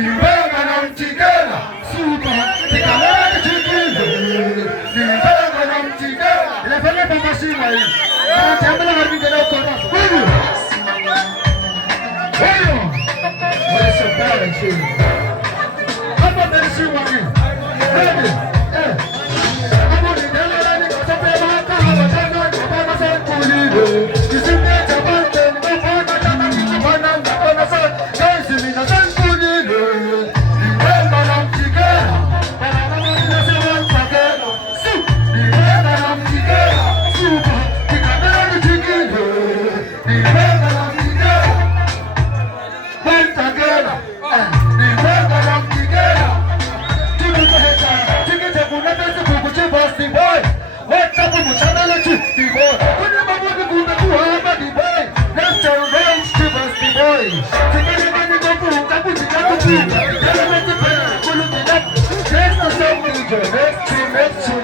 Nimbega na mtigela super tikalele chikile. Nimbega na mtigela inafanya kama shima hii. Anatembea na mtigela huko hapo. Wewe. Wewe sio bad chini. Hapa ndio shima hii. Wewe. Hapo ni dela ni kwa sababu hapa hapa tena kwa sababu kulile. Kisimbe cha bande ni kwa kama ni bana na sasa kazi mimi na Let's